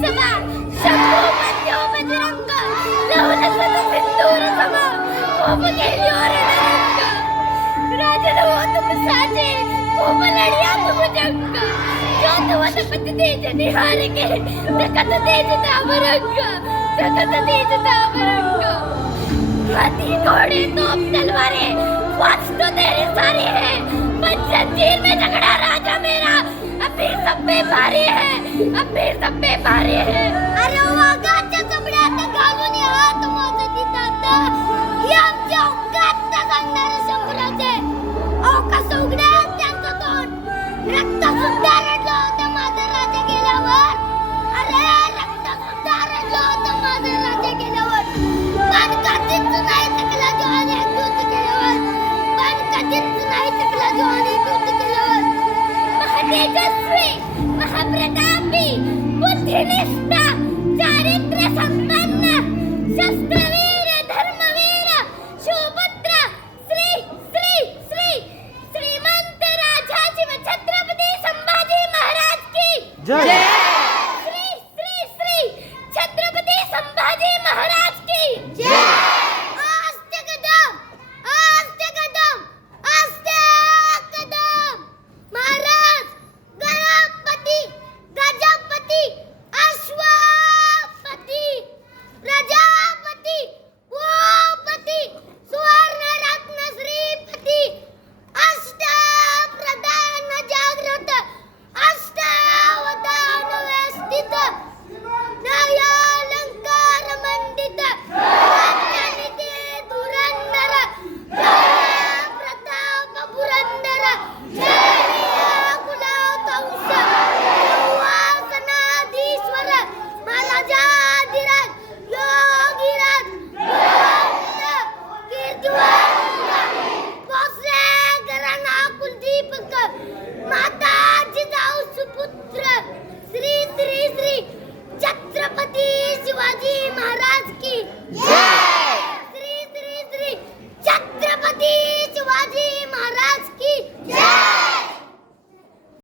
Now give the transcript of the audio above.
सभा शंभू मध्यो बजरंग लवण सत सिंदूर सभा खूप गेली और रंग राजन हो तुम साजे खूप लढिया तुम जंग जो तुवत पति तेज निहार के तकत तेज तावरंग तकत तेज तावरंग हाथी घोड़े तोप तलवारें फौज तो तेरी सारी है पर जंजीर में झगड़ा राजा मेरा अभी सब पे भारी है अभी सब पे भारी है अरे वागाच्या कपड्यात घालून हात माझे दितात ही आमची औकात सांगणारे शंभराचे अवकाश उघड्या त्यांचं तोंड रक्त सुद्धा रडलं होतं माझं राजा गेल्यावर अरे रक्त सुद्धा रडलं होतं माझं राजा गेल्यावर पण कधीच नाही थकला जोने युद्ध केल्यावर पण कधीच नाही थकला जोने युद्ध केल्यावर महातेजस्वी महाप्रतापी बुद्धिनिष्ठ चारित्र्य संपन्न शस्त्रवीर धर्मवीर सुपुत्र श्री श्री श्री श्रीमंत राजा शिव छत्रपती संभाजी महाराज की जय।